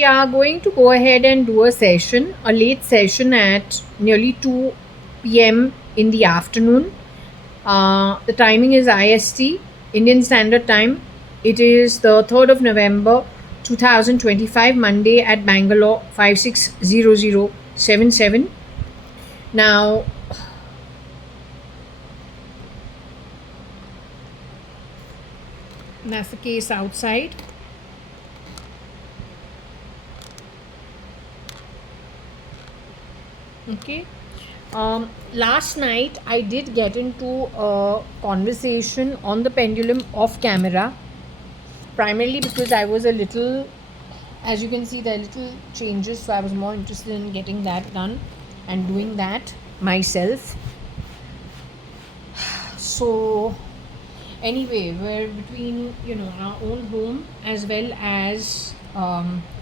we are going to go ahead and do a session, a late session at nearly 2 p.m. in the afternoon. The timing is IST, Indian Standard Time. It is the 3rd of November 2025, Monday at Bangalore 560077. Now, that's the case outside. Okay. Last night I did get into a conversation on the pendulum off camera, primarily because I was a little, as you can see, there are little changes, so I was more interested in getting that done and doing that myself. So, anyway, we're between our own home as well as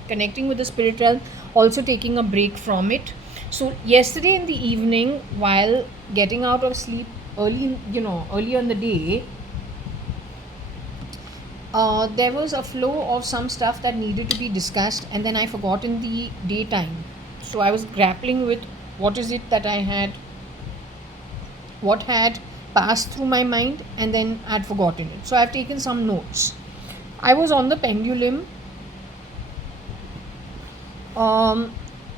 connecting with the spirit realm, also taking a break from it. So yesterday in the evening, while getting out of sleep earlier in the day, there was a flow of some stuff that needed to be discussed, and then I forgot in the daytime. So I was grappling with what is it that what had passed through my mind, and then I'd forgotten it. So I've taken some notes. I was on the pendulum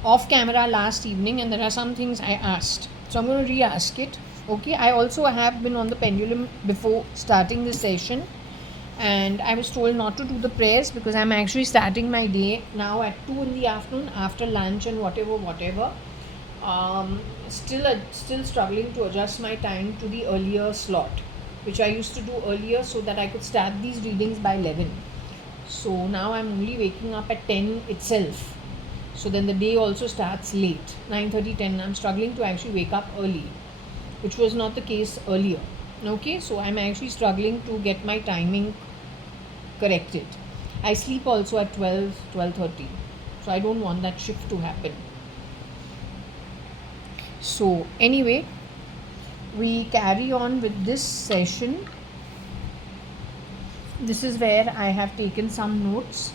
off camera last evening, and there are some things I asked, so I'm going to re-ask it. Okay, I also have been on the pendulum before starting the session, and I was told not to do the prayers because I'm actually starting my day now at 2 in the afternoon after lunch and whatever. Still struggling to adjust my time to the earlier slot, which I used to do earlier so that I could start these readings by 11. So now I'm only waking up at 10 itself. So then the day also starts late, 9:30, 10. I'm struggling to actually wake up early, which was not the case earlier. Okay, so I'm actually struggling to get my timing corrected. I sleep also at 12, 12:30. So I don't want that shift to happen. So anyway, we carry on with this session. This is where I have taken some notes.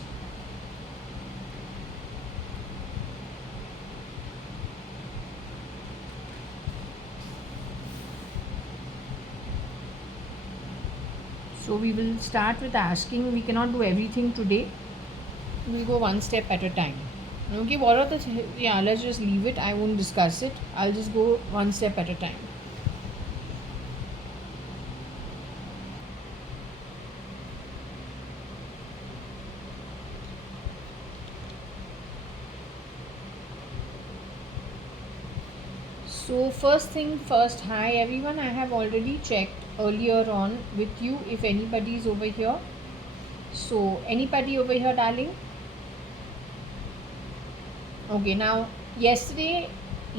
So we will start with asking. We cannot do everything today. We'll go one step at a time. Okay, what are the let's just leave it. I won't discuss it. I'll just go one step at a time. So first thing first, hi everyone. I have already checked earlier on with you if anybody is over here. So anybody over here, darling? Okay, now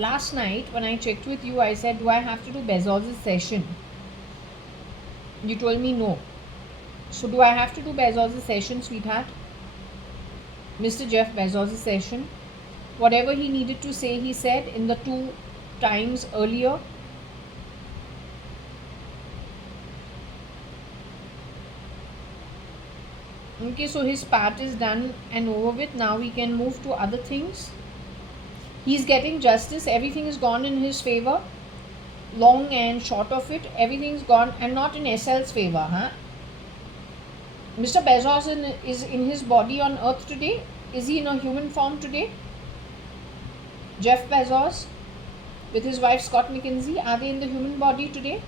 last night when I checked with you, I said, do I have to do Bezos' session? You told me no. So do I have to do Bezos' session, sweetheart? Mr. Jeff Bezos' session? Whatever he needed to say, he said in the 2 times earlier. Okay, so his part is done and over with. Now we can move to other things. He's getting justice. Everything is gone in his favor. Long and short of it, everything's gone, and not in SL's favor, huh? Mr. Bezos is in his body on earth today. Is he in a human form today? Jeff Bezos with his wife Scott McKinsey, are they in the human body today?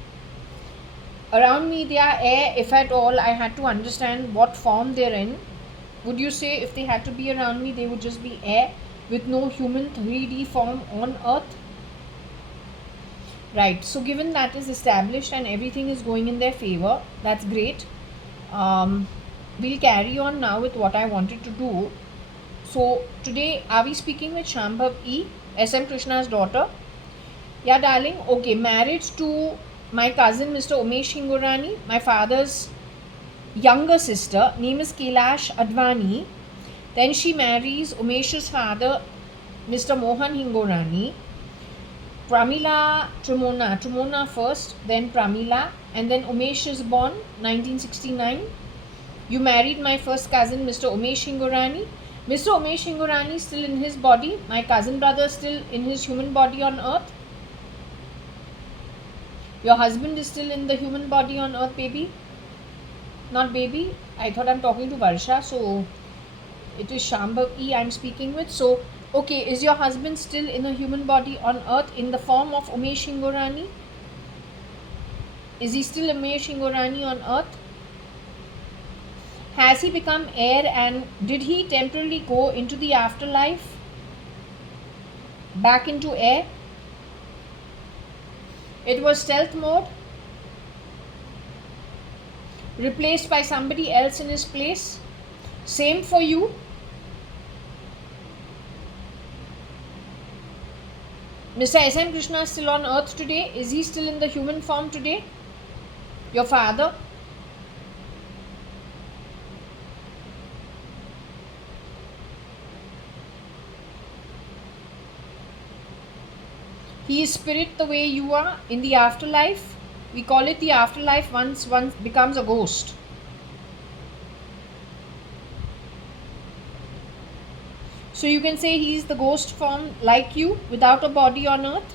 Around me they are air. If at all I had to understand what form they're in, would you say if they had to be around me, they would just be air with no human 3D form on earth? Right, so given that is established and everything is going in their favor, that's great. We'll carry on now with what I wanted to do. So today, are we speaking with Shambhav E, SM Krishna's daughter? Yeah, darling. Okay, marriage to my cousin Mr. Umesh Hingorani, my father's younger sister, name is JAYA.ADVANI. Then she marries Umesh's father, Mr. Mohan Hingorani. Pramila Trimona first, then Pramila, and then Umesh is born 1969. You married my first cousin, Mr. Umesh Hingorani. Mr. Umesh Hingorani still in his body. My cousin brother still in his human body on earth. Your husband is still in the human body on earth, baby. Not baby. I thought I'm talking to Varsha. So it is Shambhav E I'm speaking with. So, okay, is your husband still in a human body on earth in the form of Umesh Hingorani? Is he still Umesh Hingorani on earth? Has he become air and did he temporarily go into the afterlife? Back into air? It was stealth mode? Replaced by somebody else in his place? Same for you? Mr. S.M. Krishna is still on earth today. Is he still in the human form today? Your father? He is spirit the way you are in the afterlife. We call it the afterlife once one becomes a ghost. So you can say he is the ghost form like you without a body on earth.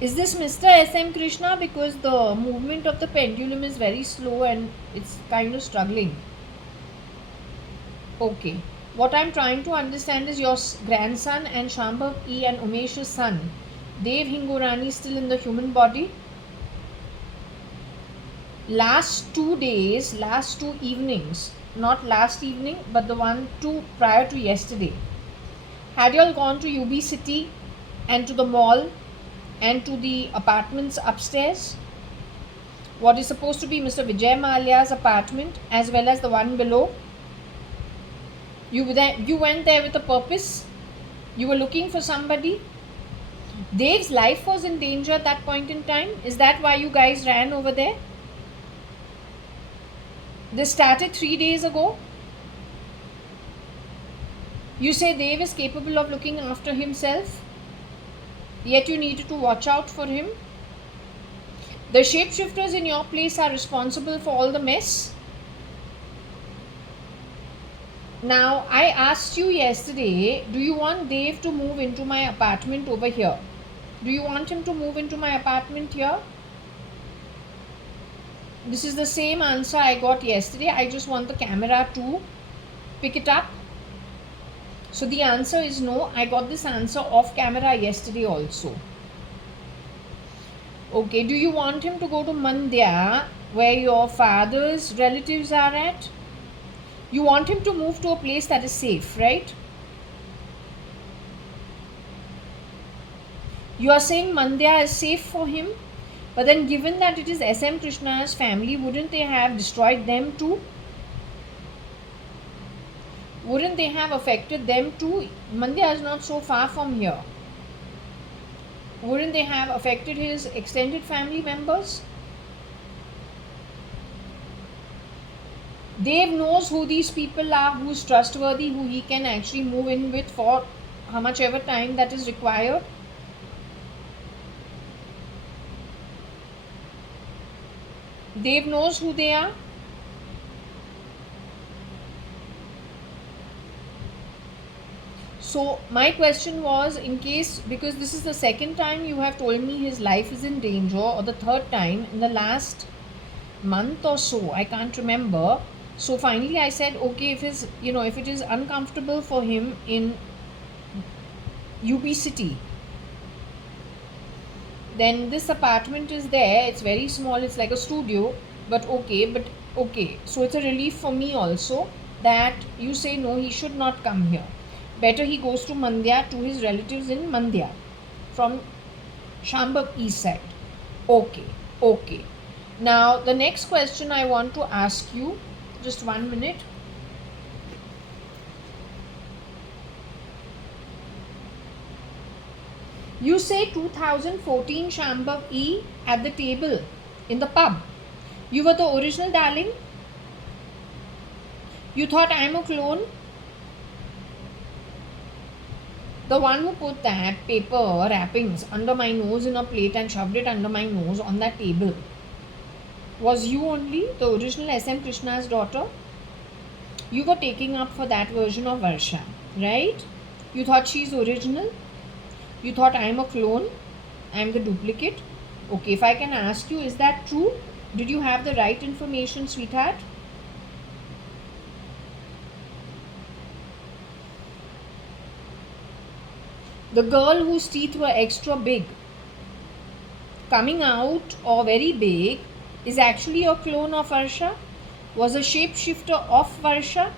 Is this Mr. S.M. Krishna? Because the movement of the pendulum is very slow and it's kind of struggling. Okay. What I'm trying to understand is your grandson and Shambhav E and Umesh's son, Dev Hingorani, still in the human body. Last 2 days, last 2 evenings, not last evening, but the 2 prior to yesterday, had you all gone to UB City and to the mall and to the apartments upstairs? What is supposed to be Mr. Vijay Malia's apartment as well as the one below? You went there with a purpose. You were looking for somebody. Dev's life was in danger at that point in time. Is that why you guys ran over there? This started 3 days ago. You say Dev is capable of looking after himself, yet you needed to watch out for him. The shapeshifters in your place are responsible for all the mess. Now, I asked you yesterday, do you want Dev to move into my apartment over here? Do you want him to move into my apartment here? This is the same answer I got yesterday. I just want the camera to pick it up. So the answer is no. I got this answer off camera yesterday also. Okay, do you want him to go to Mandya, where your father's relatives are at? You want him to move to a place that is safe, right? You are saying Mandya is safe for him, but then given that it is S.M. Krishna's family, wouldn't they have destroyed them too? Wouldn't they have affected them too? Mandya is not so far from here. Wouldn't they have affected his extended family members? Dev knows who these people are, who is trustworthy, who he can actually move in with for how much ever time that is required. Dev knows who they are. So my question was, in case, because this is the second time you have told me his life is in danger, or the third time in the last month or so, I can't remember. So finally I said, okay, if it is uncomfortable for him in UB City, then this apartment is there. It's very small. It's like a studio, but okay. So it's a relief for me also that you say no, he should not come here. Better he goes to Mandya, to his relatives in Mandya from Shambhav East side. Okay. Now the next question I want to ask you, just 1 minute. You say 2014 Shambhav E at the table in the pub. You were the original darling? You thought I'm a clone? The one who put that paper wrappings under my nose in a plate and shoved it under my nose on that table. was you only, the original SM Krishna's daughter. You were taking up for that version of Varsha, right? You thought she's original. You thought I'm a clone. I'm the duplicate. Okay, if I can ask you, is that true? Did you have the right information, sweetheart? The girl whose teeth were extra big, coming out or very big, is actually a clone of Varsha? Was a shapeshifter of Varsha?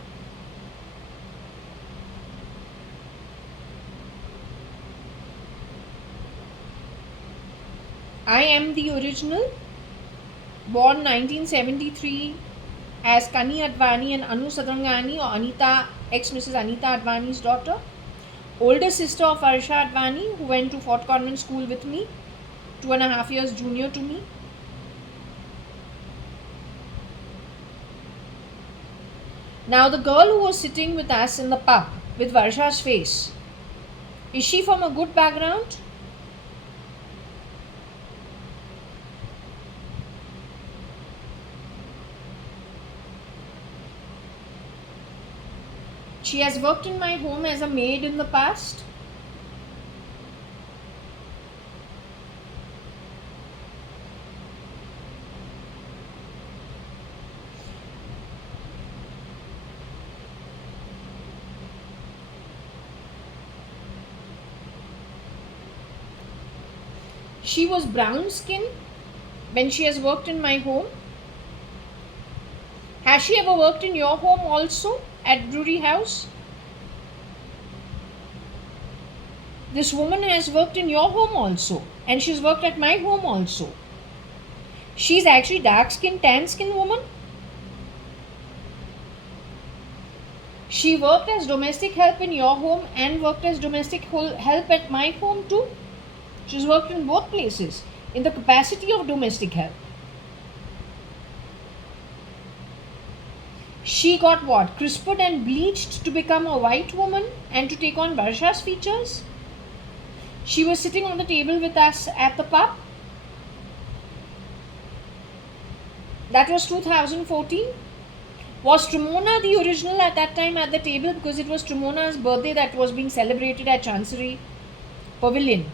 I am the original, born 1973 as Kani Advani and Anu Sadrangani, or Anita, ex-Mrs. Anita Advani's daughter. Older sister of Varsha Advani, who went to Fort Convent School with me, 2.5 years junior to me. Now, the girl who was sitting with us in the pub with Varsha's face, is she from a good background? She has worked in my home as a maid in the past. She was brown skin when she has worked in my home. Has she ever worked in your home also at Brewery House? This woman has worked in your home also, and she's worked at my home also. She's actually dark skin, tan skin woman. She worked as domestic help in your home and worked as domestic help at my home too. She's worked in both places in the capacity of domestic help. She got what? Crisped and bleached to become a white woman and to take on Varsha's features. She was sitting on the table with us at the pub. That was 2014. Was Trimona the original at that time at the table? Because it was Trimona's birthday that was being celebrated at Chancery Pavilion.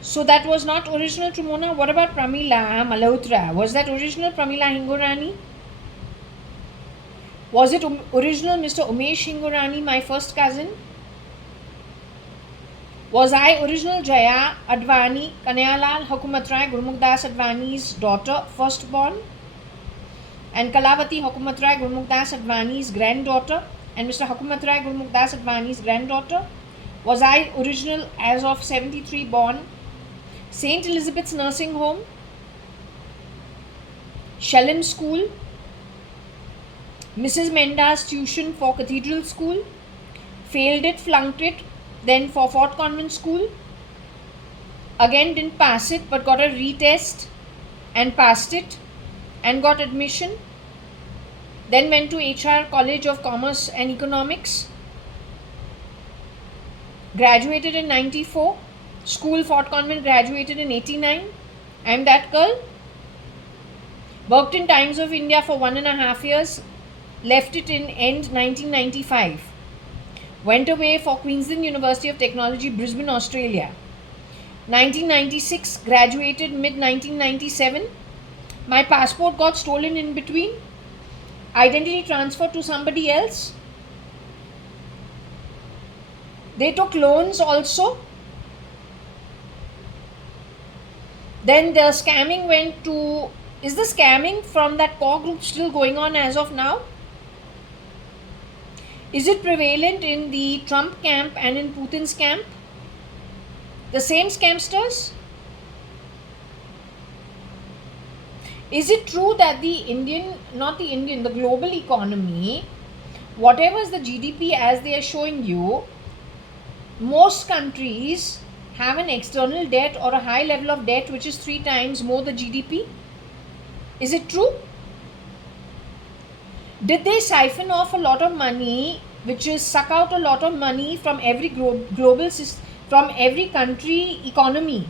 So that was not original Trimona. What about Pramila Malhotra? Was that original Pramila Hingorani? Was it original Mr. Umesh Hingorani, my first cousin? Was I original JAYA.ADVANI, Kanayalal Hukumatrai Gurmukdas Advani's daughter, firstborn? And Kalavati Hukumatrai Gurmukdas Advani's granddaughter? And Mr. Hukumatrai Gurmukdas Advani's granddaughter? Was I original as of 73 born? St. Elizabeth's Nursing Home, Shellam School, Mrs. Menda's tuition for Cathedral School, failed it, flunked it, then for Fort Convent School, again didn't pass it but got a retest and passed it and got admission, then went to HR College of Commerce and Economics, graduated in 94, School Fort Convent graduated in 89. I'm that girl. Worked in Times of India for 1.5 years. Left it in end 1995. Went away for Queensland University of Technology, Brisbane, Australia. 1996, graduated mid 1997. My passport got stolen in between. Identity transferred to somebody else. They took loans also. Then the scamming went to, is the scamming from that core group still going on as of now? Is it prevalent in the Trump camp and in Putin's camp? The same scamsters? Is it true that the global economy, whatever is the GDP as they are showing you, most countries have an external debt or a high level of debt which is 3 times more the GDP? Is it true? Did they siphon off a lot of money, which is suck out a lot of money from every global system, from every country economy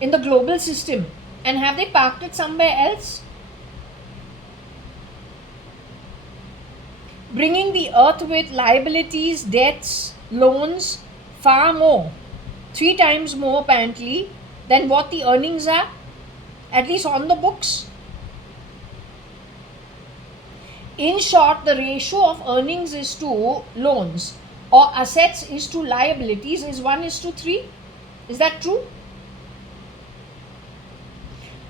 in the global system, and have they parked it somewhere else? Bringing the earth with liabilities, debts, loans, far more, 3 times more apparently, than what the earnings are, at least on the books. In short, the ratio of earnings is to loans or assets is to liabilities is 1:3. Is that true?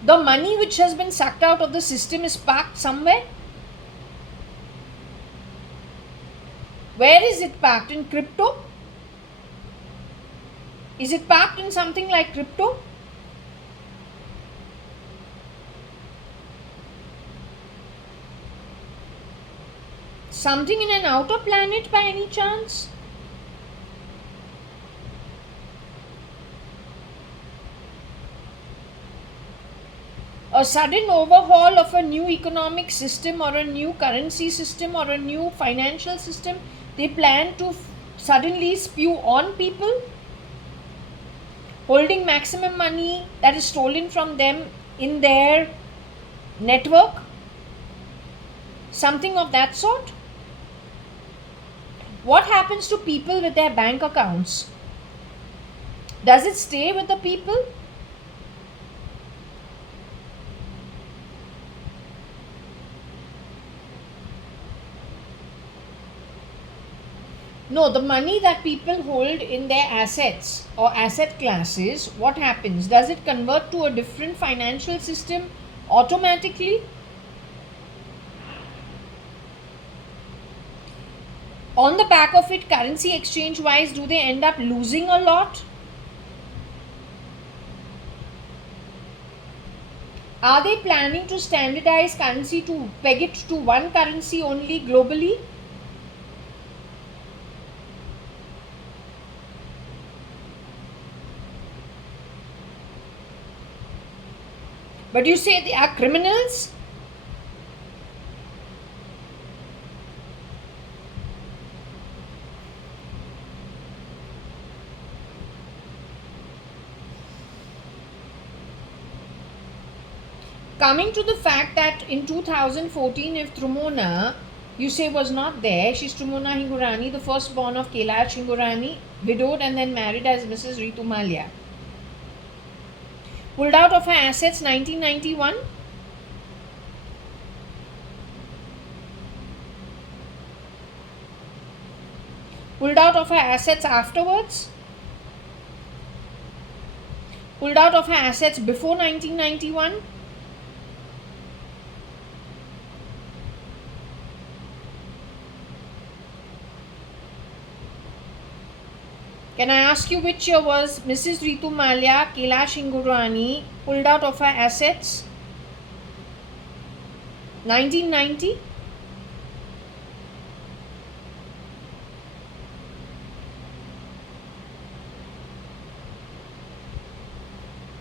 The money which has been sucked out of the system is parked somewhere. Where is it parked? In crypto? Is it parked in something like crypto? Something in an outer planet by any chance? A sudden overhaul of a new economic system or a new currency system or a new financial system they plan to suddenly spew on people, holding maximum money that is stolen from them in their network, something of that sort. What happens to people with their bank accounts? Does it stay with the people? No, the money that people hold in their assets or asset classes, what happens? Does it convert to a different financial system automatically? On the back of it, currency exchange wise, do they end up losing a lot? Are they planning to standardize currency to peg it to one currency only globally? But you say they are criminals? Coming to the fact that in 2014, if Trumona, you say, was not there, she's Trumona Hingorani, the firstborn of Kailash Hingorani, widowed and then married as Mrs. Ritu Malia. Pulled out of her assets 1991. Pulled out of her assets afterwards. Pulled out of her assets before 1991. Can I ask you which year was Mrs. Ritu Malia, Kailash Hingorani pulled out of her assets? 1990?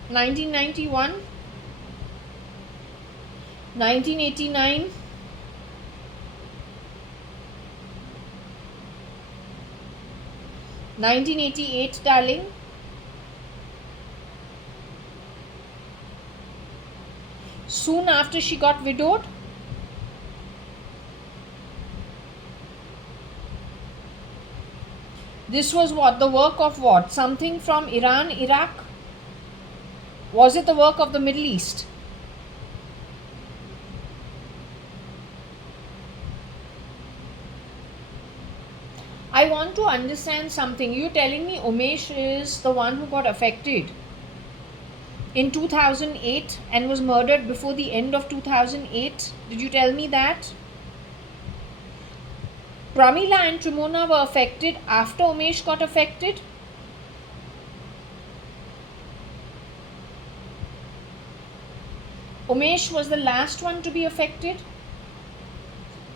(1991), 1989, 1988, darling. Soon after she got widowed. This was what? The work of what? Something from Iran, Iraq? Was it the work of the Middle East? I want to understand something. You're telling me Umesh is the one who got affected in 2008 and was murdered before the end of 2008. Did you tell me that? Pramila and Trimona were affected after Umesh got affected. Umesh was the last one to be affected.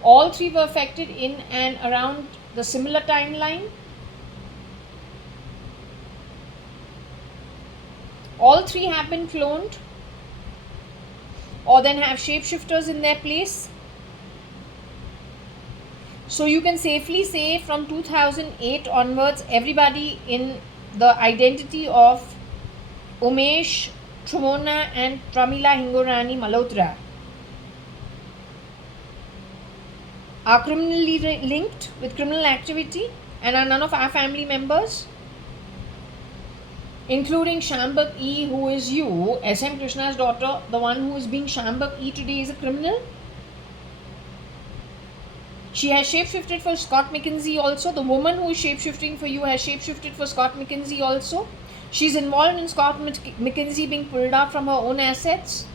All three were affected in and around the similar timeline. All three have been cloned or then have shapeshifters in their place. So you can safely say from 2008 onwards, everybody in the identity of Umesh Trumona and Pramila Hingorani Malhotra are criminally linked with criminal activity and are none of our family members, including Shambhav E, who is you, SM Krishna's daughter. The one who is being Shambhav E today is a criminal. She has shapeshifted for Scott McKinsey also. The woman who is shapeshifting for you has shapeshifted for Scott McKinsey also. She's involved in Scott McKinsey being pulled out from her own assets.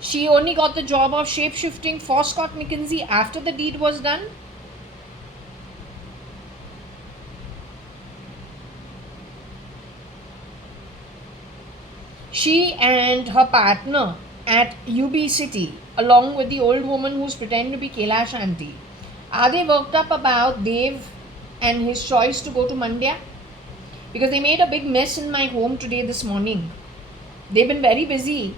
She only got the job of shapeshifting for Scott McKinsey after the deed was done. She and her partner at UB City, along with the old woman who's pretending to be Kailash Aunty, are they worked up about Dev and his choice to go to Mandya? Because they made a big mess in my home today this morning. They've been very busy,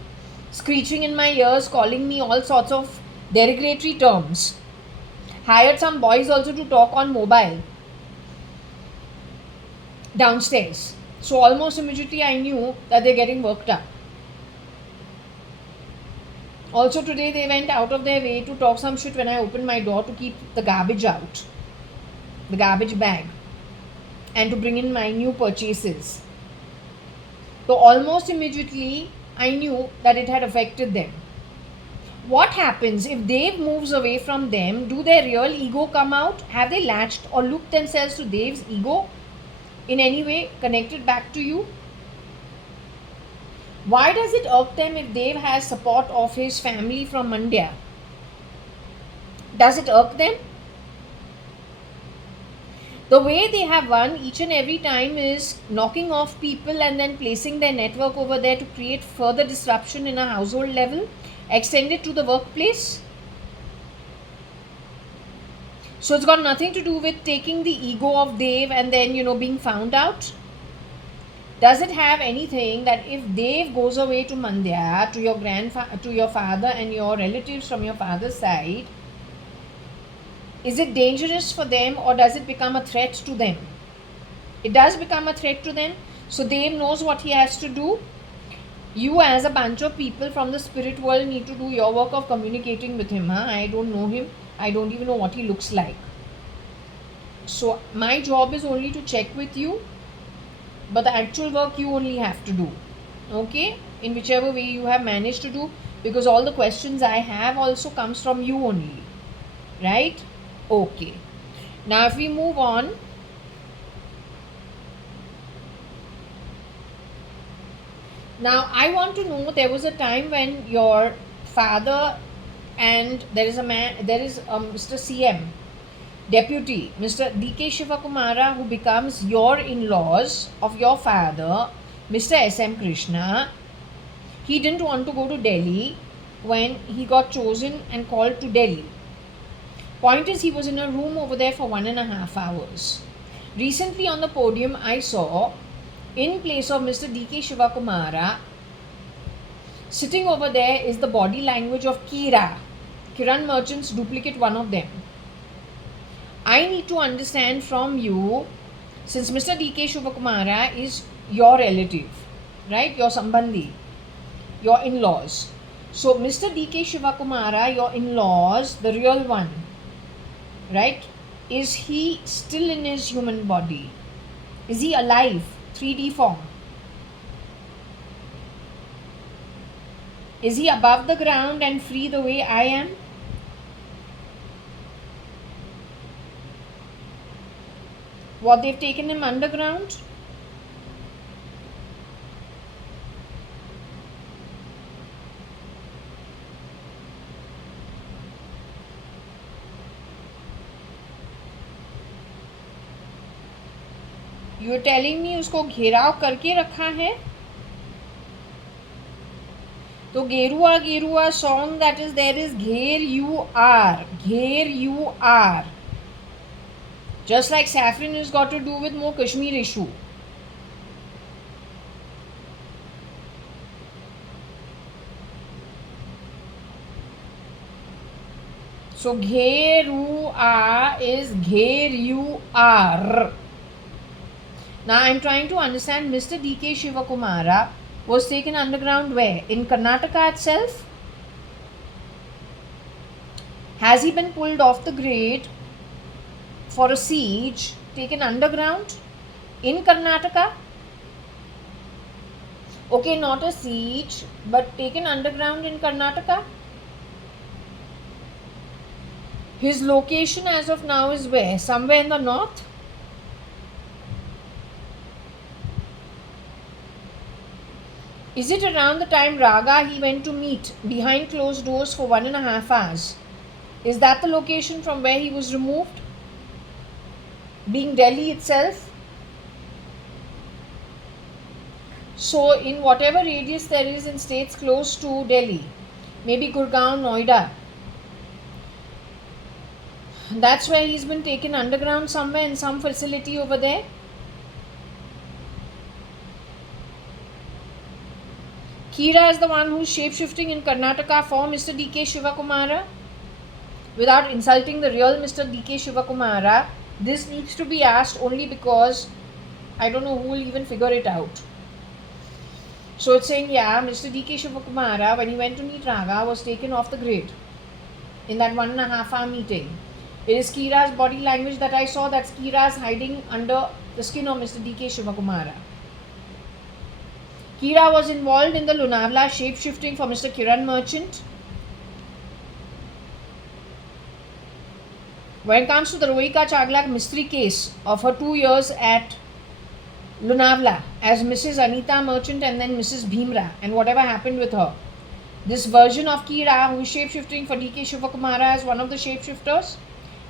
screeching in my ears, calling me all sorts of derogatory terms. Hired some boys also to talk on mobile downstairs. So almost immediately I knew that they're getting worked up. Also today they went out of their way to talk some shit when I opened my door to keep the garbage out, the garbage bag, and to bring in my new purchases. So almost immediately I knew that it had affected them. What happens if Dev moves away from them? Do their real ego come out? Have they latched or looped themselves to Dev's ego in any way, connected back to you? Why does it irk them if Dev has support of his family from Mandya? Does it irk them? The way they have won each and every time is knocking off people and then placing their network over there to create further disruption in a household level, extended to the workplace. So it's got nothing to do with taking the ego of Dev and then, being found out. Does it have anything that if Dev goes away to Mandya, to your father and your relatives from your father's side, is it dangerous for them or does it become a threat to them? It does become a threat to them. So Dev knows what he has to do. You as a bunch of people from the spirit world need to do your work of communicating with him. I don't know him. I don't even know what he looks like. So my job is only to check with you. But the actual work you only have to do. Okay? In whichever way you have managed to do. Because all the questions I have also comes from you only. Right? Okay. Now if we move on. Now I want to know, there was a time when your father and there is Mr. CM, Deputy, Mr. D.K. Shivakumara, who becomes your in-laws of your father, Mr. S.M. Krishna. He didn't want to go to Delhi when he got chosen and called to Delhi. Point is, he was in a room over there for 1.5 hours. Recently on the podium, I saw, in place of Mr. D.K. Shivakumara, sitting over there is the body language of Kiran Merchant's duplicate, one of them. I need to understand from you, since Mr. D.K. Shivakumara is your relative, right? Your Sambandhi, your in-laws. So Mr. D.K. Shivakumara, your in-laws, the real one, right? Is he still in his human body? Is he alive, 3D form? Is he above the ground and free the way I am? What, they've taken him underground? You are telling me उसको घेराव करके रखा है? तो गेरुआ song that is there is घेर you are. Just like saffron has got to do with more Kashmir issue. So Gherua is Gheruar. Now I'm trying to understand, Mr. D.K. Shivakumara was taken underground where? In Karnataka itself? Has he been pulled off the grid for a siege, taken underground in Karnataka? Okay, not a siege, but taken underground in Karnataka. His location as of now is where? Somewhere in the north? Is it around the time Raga he went to meet behind closed doors for 1.5 hours? Is that the location from where he was removed? Being Delhi itself? So in whatever radius there is in states close to Delhi, maybe Gurgaon, Noida, that's where he's been taken underground somewhere in some facility over there. Kira is the one who's shape-shifting in Karnataka for Mr. D.K. Shivakumara. Without insulting the real Mr. D.K. Shivakumara, this needs to be asked only because I don't know who will even figure it out. So it's saying, yeah, Mr. D.K. Shivakumara, when he went to meet Raga, was taken off the grid in that 1.5 hour meeting. It is Kira's body language that I saw. That's Kira's hiding under the skin of Mr. D.K. Shivakumara. Kira was involved in the Lonavala shape-shifting for Mr. Kiran Merchant. When it comes to the Rohika Chaglak mystery case of her 2 years at Lonavala as Mrs. Anita Merchant and then Mrs. Bhimra and whatever happened with her, this version of Kira who is shape-shifting for D.K. Shivakumara as one of the shapeshifters,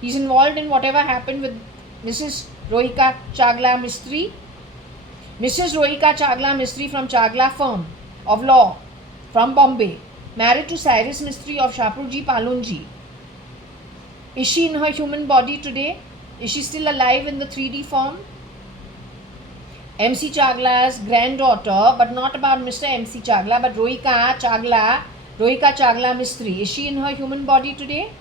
he's involved in whatever happened with Mrs. Rohika Chagla Mistry. Mrs. Rohika Chagla Mistry from Chagla firm of law from Bombay, married to Cyrus Mistry of Shapurji Palunji. Is she in her human body today? Is she still alive in the 3D form? MC Chagla's granddaughter, but not about Mr. MC Chagla, but Rohika Chagla Mistry. Is she in her human body today?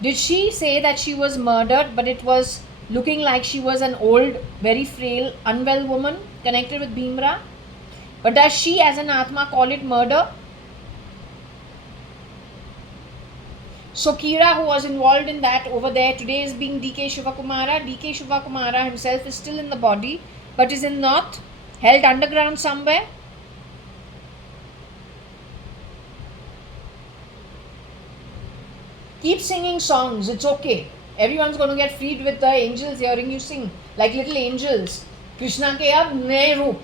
Did she say that she was murdered, but it was looking like she was an old, very frail, unwell woman connected with Bhimra? But does she as an Atma call it murder? So Kira, who was involved in that over there, today is being D.K. Shivakumara. D.K. Shivakumara himself is still in the body, but is in north, held underground somewhere. Keep singing songs, it's okay. Everyone's going to get freed with the angels hearing you sing like little angels. Krishna ke ab naye roop.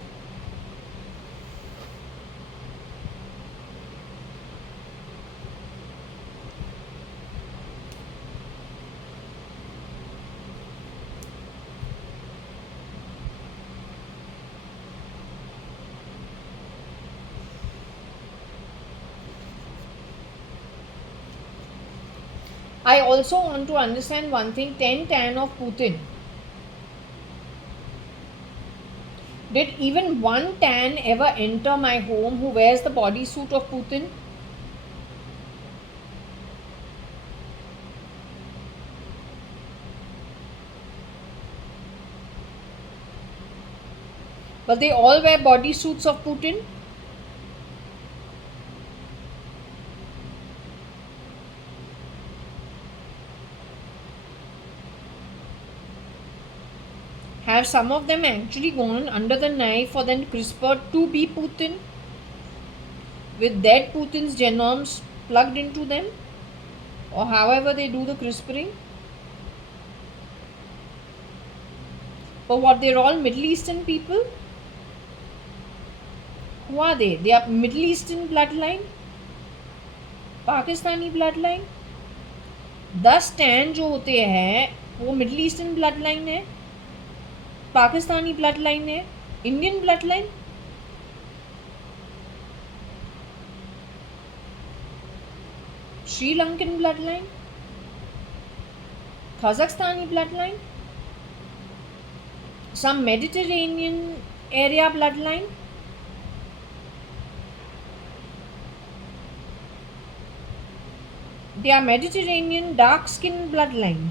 I also want to understand one thing, 10 tan of Putin. Did even one tan ever enter my home who wears the bodysuit of Putin? But they all wear bodysuits of Putin? Have some of them actually gone under the knife or then CRISPR to be Putin with dead Putin's genomes plugged into them, or however they do the CRISPRing? But what, they're all Middle Eastern people? Who are they? They are Middle Eastern bloodline, Pakistani bloodline. 10 tan जो होते हैं वो middle eastern blood line है, Pakistani blood line है, Indian blood line, Sri Lankan blood line, Kazakhstani bloodline, some Mediterranean area bloodline. They are Mediterranean, dark skin bloodline.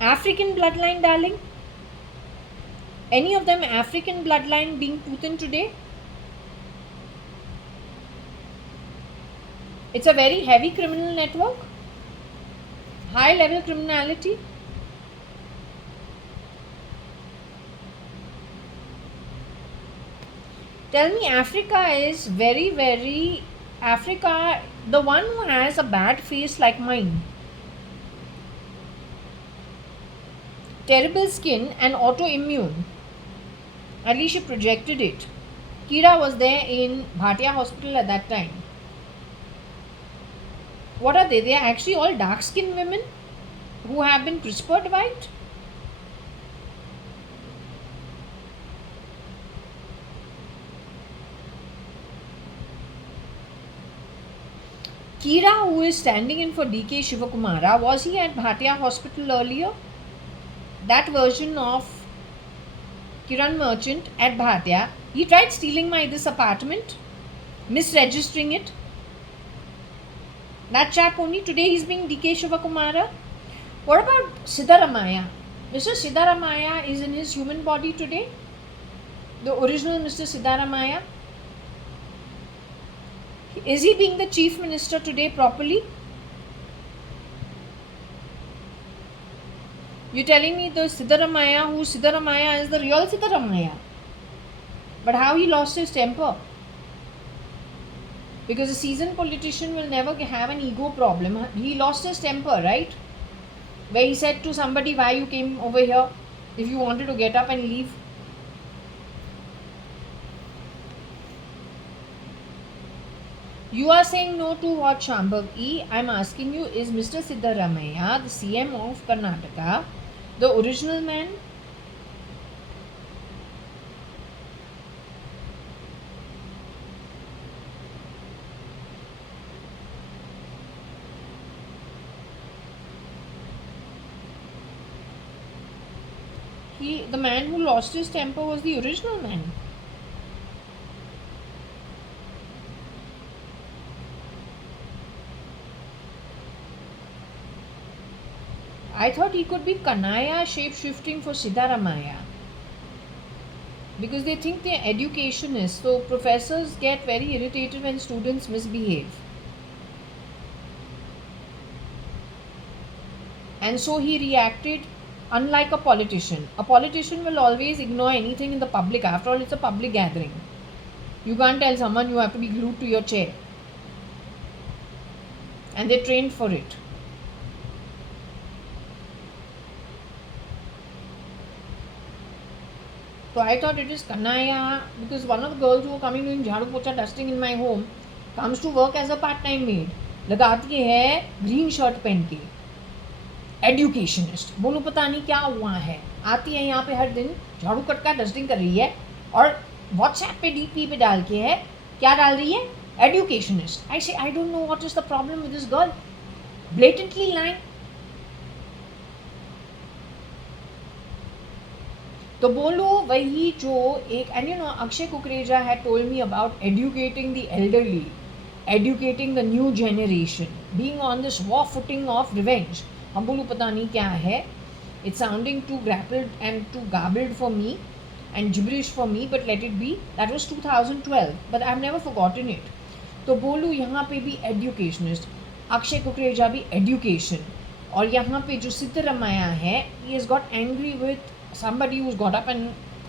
African bloodline, darling? Any of them African bloodline being Putin today? It's a very heavy criminal network, high level criminality. Tell me, Africa is Africa, the one who has a bad face like mine, terrible skin and autoimmune. At least she projected it. Kira was there in Bhatia hospital at that time. What are they? They are actually all dark skinned women who have been CRISPR'd white. Kira, who is standing in for DK Shivakumara, was he at Bhatia hospital earlier? That version of Kiran Merchant at Bhatia, he tried stealing this apartment, misregistering it. That chap only, today he's being DK Shivakumara. What about Siddharamaya? Mr. Siddharamaya is in his human body today. The original Mr. Siddharamaya. Is he being the chief minister today properly? You're telling me the Siddharamaya, who Siddharamaya is the real Siddharamaya. But how he lost his temper? Because a seasoned politician will never have an ego problem. He lost his temper, right? Where he said to somebody, why you came over here if you wanted to get up and leave. You are saying no to what, Shambhav E? I am asking you, is Mr. Siddharamaya, the CM of Karnataka, the original man? The man who lost his temper was the original man. I thought he could be Kanaya shape-shifting for Siddharamaya. Because they think they're educationists. So professors get very irritated when students misbehave. And so he reacted unlike a politician. A politician will always ignore anything in the public. After all, it's a public gathering. You can't tell someone you have to be glued to your chair. And they're trained for it. So I thought it is Kanaya, because one of the girls who are coming doing jhadu pocha dusting in my home comes to work as a part-time maid. लगाती है green shirt पहन के, एडुकेशनिस्ट. बोलो पता नहीं क्या हुआ है. आती है यहाँ पे हर दिन झाड़ू कटका डस्टिंग कर रही है और व्हाट्सएप पे डीपी पे डाल के है क्या डाल रही है, educationist. I say I don't know what is the problem with this girl. Blatantly lying. तो बोलो वही जो एक, and you know Akshay Kukreja had told me about educating the elderly, educating the new generation, being on this war footing of revenge. हम बोलो पता नहीं क्या है. It's sounding too grappled and too garbled for me and gibberish for me, but let it be. That was 2012, but I've never forgotten it. तो बोलूँ यहाँ पे भी एडुकेशनिस्ट, अक्षय कुकरेजा भी एडुकेशन, और यहाँ पे जो सिद्धरामैया है, he has got angry with somebody who's got up and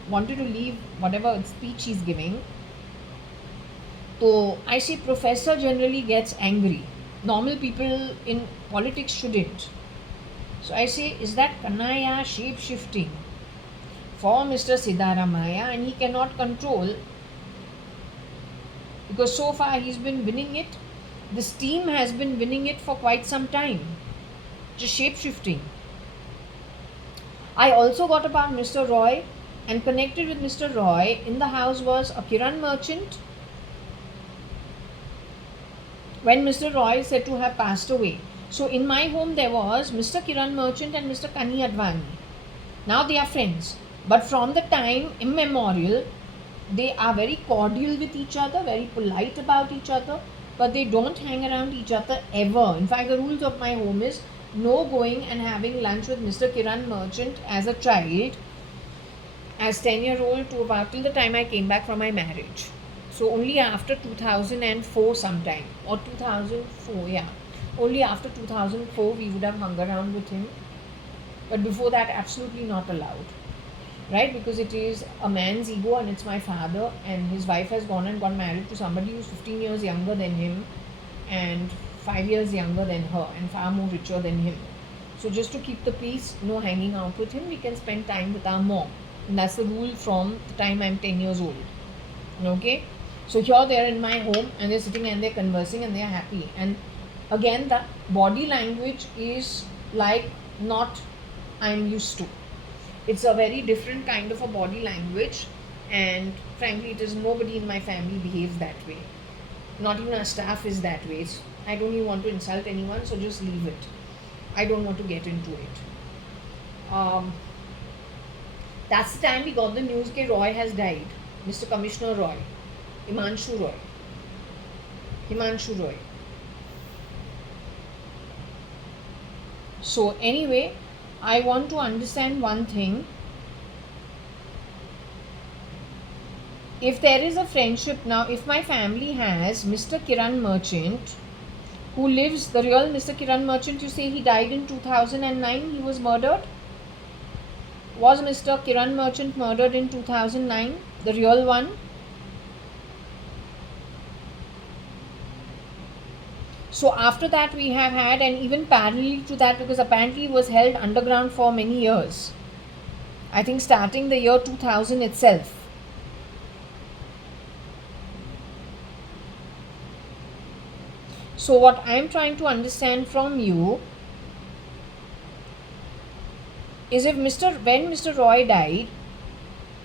wanted to leave whatever speech he's giving. So I say professor generally gets angry. Normal people in politics shouldn't. So I say, is that Kanaya shape-shifting for Mr. Siddharamaya, and he cannot control, because so far he's been winning it. This team has been winning it for quite some time. Just shape-shifting. I also got about Mr. Roy, and connected with Mr. Roy in the house was a Kiran Merchant, when Mr. Roy is said to have passed away. So in my home there was Mr. Kiran Merchant and Mr. JAYA.ADVANI. Now they are friends. But from the time immemorial, they are very cordial with each other, very polite about each other. but they don't hang around each other ever. In fact, the rules of my home is no going and having lunch with Mr. Kiran Merchant as a child, as 10-year-old, to about till the time I came back from my marriage. So only after 2004 sometime, or 2004, yeah. Only after 2004 we would have hung around with him. But before that, absolutely not allowed. Right? Because it is a man's ego and it's my father, and his wife has gone and got married to somebody who's 15 years younger than him and 5 years younger than her and far more richer than him. So just to keep the peace, no hanging out with him, we can spend time with our mom. And that's the rule from the time I'm 10 years old. Okay? So here they're in my home and they're sitting and they're conversing and they're happy. And again, the body language is like not I'm used to. It's a very different kind of a body language, and frankly, it is nobody in my family behaves that way. Not even our staff is that way. I don't even want to insult anyone, so just leave it. I don't want to get into it. That's the time we got the news that Roy has died. Mr. Commissioner Roy. Himanshu Roy. So anyway, I want to understand one thing. If there is a friendship now, if my family has Mr. Kiran Merchant, who lives, the real Mr. Kiran Merchant, you say he died in 2009, he was murdered? Was Mr. Kiran Merchant murdered in 2009? The real one? So after that we have had, and even parallel to that, because apparently he was held underground for many years. I think starting the year 2000 itself. So what I am trying to understand from you is if when Mr. Roy died,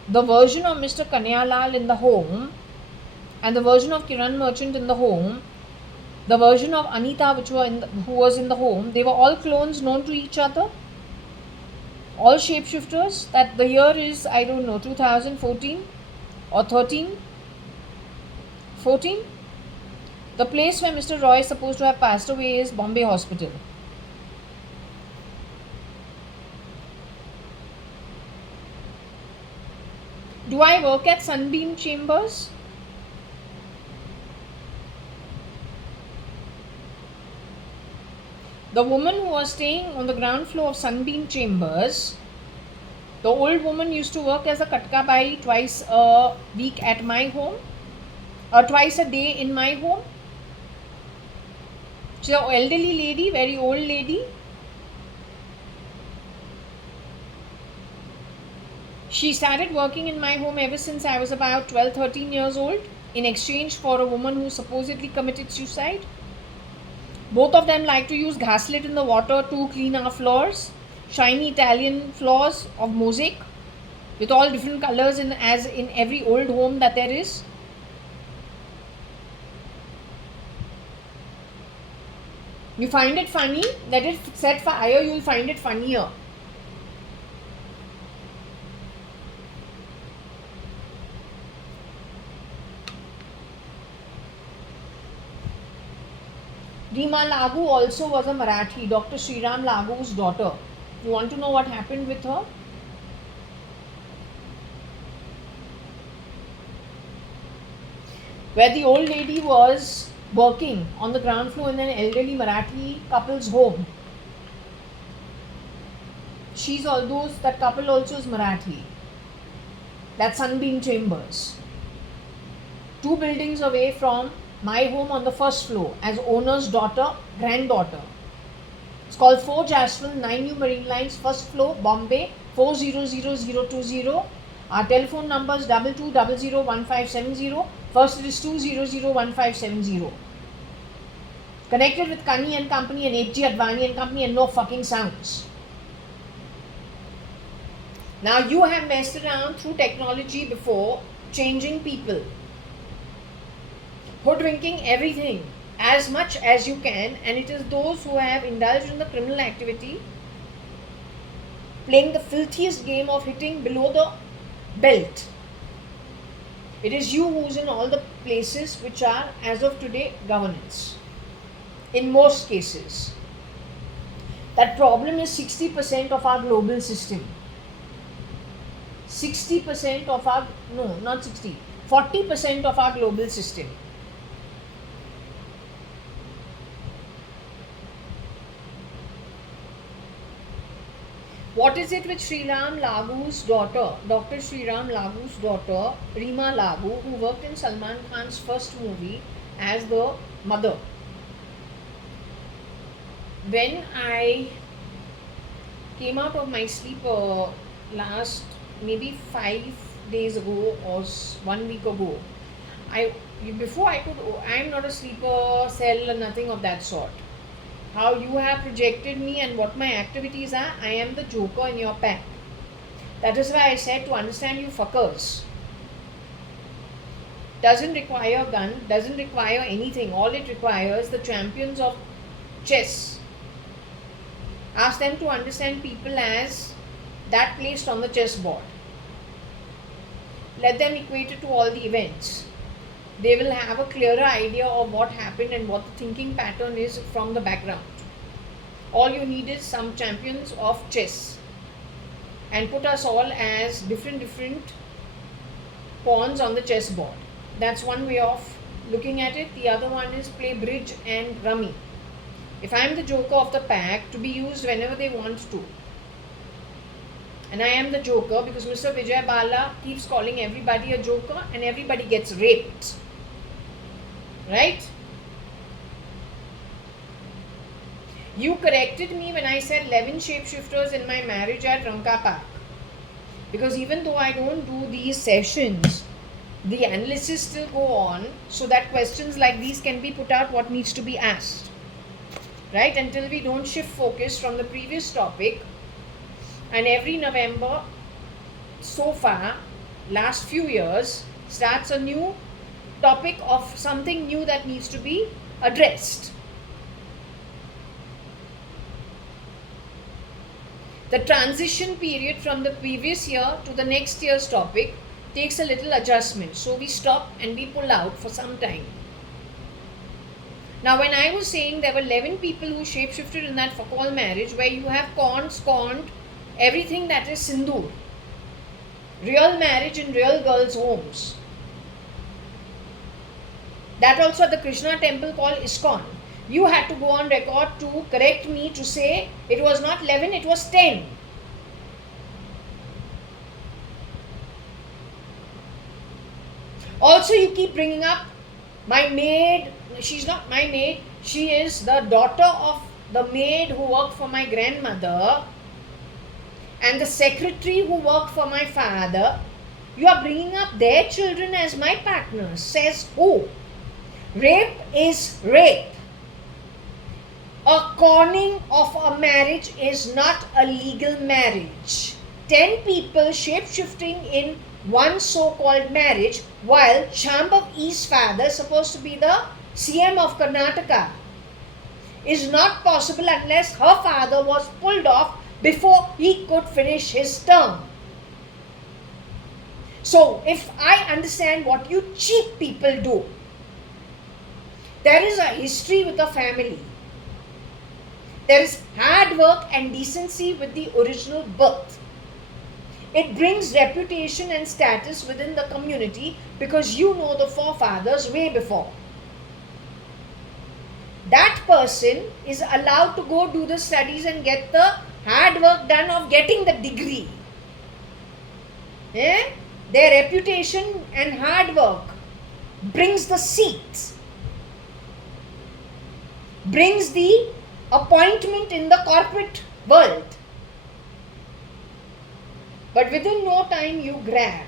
the version of Mr. Kanyalal in the home and the version of Kiran Merchant in the home, the version of Anita who was in the home, they were all clones known to each other, all shapeshifters. That the year is, I don't know, 2014 or 13, 14. The place where Mr. Roy is supposed to have passed away is Bombay Hospital. Do I work at Sunbeam Chambers? The woman who was staying on the ground floor of Sunbeam Chambers, the old woman used to work as a katka bai twice a week at my home, or twice a day in my home. She's an elderly lady, very old lady. She started working in my home ever since I was about 12-13 years old, in exchange for a woman who supposedly committed suicide. Both of them like to use gaslit in the water to clean our floors, shiny Italian floors of mosaic with all different colors, as in every old home that there is. You find it funny? Let it set fire, you will find it funnier. Reema Lagu also was a Marathi, Dr. Sriram Lagu's daughter. You want to know what happened with her? Where the old lady was working on the ground floor in an elderly Marathi couple's home. That couple also is Marathi. That's Sunbeam Chambers. 2 buildings away from my home on the first floor, as owner's granddaughter. It's called 4 Jaswal, 9 New Marine Lines, first floor, Bombay, 400020. Our telephone number is 22001570. First it is 2001570. Connected with Kani and Company and JAYA.ADVANI and Company, and no fucking sounds. Now you have messed around through technology before, changing people, hoodwinking everything as much as you can, and it is those who have indulged in the criminal activity, playing the filthiest game of hitting below the belt, It is you who's in all the places which are, as of today, governance. In most cases. That problem is 60% of our global system. 60% of our, no, not 60, 40% of our global system. What is it with Sri Ram Lagu's daughter, Dr. Sri Ram Lagu's daughter, Reema Lagu, who worked in Salman Khan's first movie as the mother? When I came out of my sleep last maybe 5 days ago or 1 week ago, I'm not a sleeper cell or nothing of that sort. How you have projected me and what my activities are, I am the joker in your pack. That is why I said, to understand you fuckers, doesn't require gun, doesn't require anything. All it requires, the champions of chess, ask them to understand people as that placed on the chessboard. Let them equate it to all the events. They will have a clearer idea of what happened and what the thinking pattern is from the background. All you need is some champions of chess and put us all as different pawns on the chessboard. That's one way of looking at it. The other one is play bridge and rummy. If I am the joker of the pack, to be used whenever they want to. And I am the joker because Mr. Vijay Bala keeps calling everybody a joker and everybody gets raped. Right? You corrected me when I said 11 shapeshifters in my marriage at Ranka Park. Because even though I don't do these sessions, the analysis still go on so that questions like these can be put out what needs to be asked. Right? Until we don't shift focus from the previous topic. And every November, so far, last few years, starts a new topic of something new that needs to be addressed. The transition period from the previous year to the next year's topic takes a little adjustment. So we stop and we pull out for some time. Now when I was saying there were 11 people who shapeshifted in that Fakal marriage, where you have scorned everything that is Sindoor. Real marriage in real girls' homes. That also at the Krishna temple called ISKCON. You had to go on record to correct me to say it was not 11, it was 10. Also you keep bringing up my maid. She's not my maid. She is the daughter of the maid who worked for my grandmother and the secretary who worked for my father. You are bringing up their children as my partners. Says who? Rape is rape. A conning of a marriage is not a legal marriage. 10 people shape-shifting in one so-called marriage, while Shambhavi's father, supposed to be the CM of Karnataka, is not possible unless her father was pulled off before he could finish his term. So, if I understand what you cheap people do, there is a history with the family. There is hard work and decency with the original birth. It brings reputation and status within the community because you know the forefathers way before. That person is allowed to go do the studies and get the hard work done of getting the degree. Their reputation and hard work brings the seats, brings the appointment in the corporate world. But within no time you grab.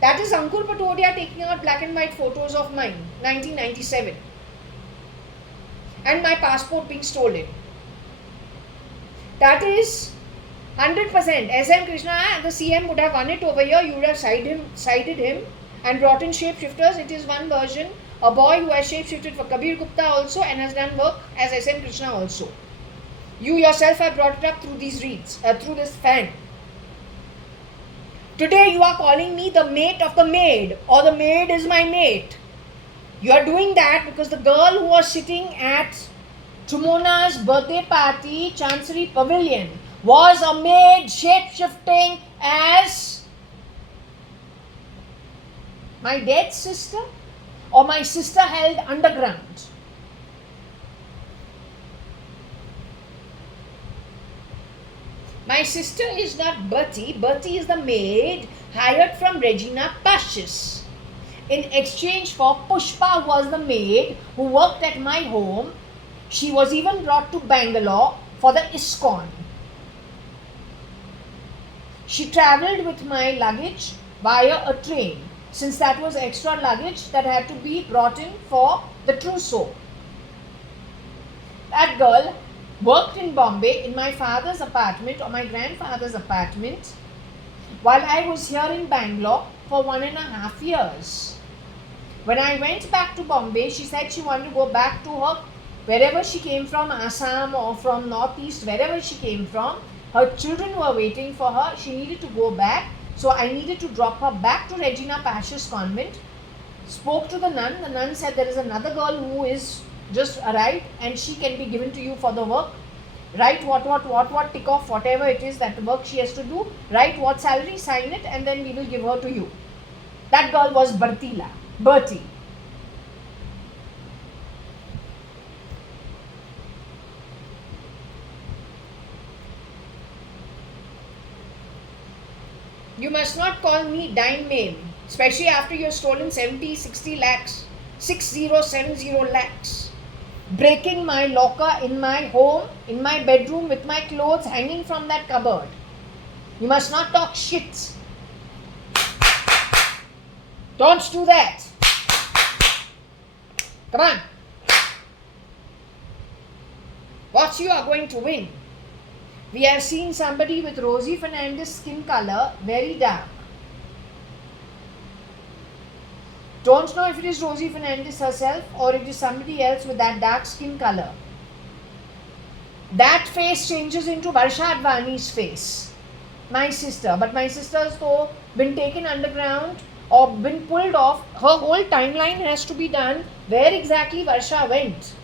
That is Ankur Patodia taking out black and white photos of mine, 1997. And my passport being stolen. That is 100%. SM Krishna, the CM would have won it over here. You would have sided him and brought in shapeshifters. It is one version. A boy who has shapeshifted for Kabir Gupta also and has done work as SM Krishna also. You yourself have brought it up through these reads, through this fan. Today you are calling me the mate of the maid, or the maid is my mate. You are doing that because the girl who was sitting at Trumona's birthday party, Chancery Pavilion, was a maid shape-shifting as my dead sister or my sister held underground. My sister is not Bertie. Bertie is the maid hired from Regina Pasch's. In exchange for Pushpa was the maid who worked at my home. She was even brought to Bangalore for the ISKCON. She travelled with my luggage via a train, since that was extra luggage that had to be brought in for the trousseau. That girl worked in Bombay in my father's apartment or my grandfather's apartment while I was here in Bangalore for 1.5 years. When I went back to Bombay, she said she wanted to go back to her wherever she came from, Assam or from Northeast, wherever she came from. Her children were waiting for her. She needed to go back. So I needed to drop her back to Regina Pasch's convent. Spoke to the nun. The nun said there is another girl who is just arrived and she can be given to you for the work. Write what, tick off whatever it is that work she has to do. Write what salary, sign it, and then we will give her to you. That girl was Bertie. You must not call me dime name, especially after you have stolen 60 lakhs, 6070 lakhs. Breaking my locker in my home, in my bedroom with my clothes hanging from that cupboard. You must not talk shit. Don't do that. Come on. What you are going to win? We have seen somebody with Rosie Fernandez skin color, very dark. Don't know if it is Rosie Fernandez herself or it is somebody else with that dark skin color. That face changes into JAYA.ADVANI's face. My sister. But my sister has though been taken underground or been pulled off. Her whole timeline has to be done where exactly Varsha went.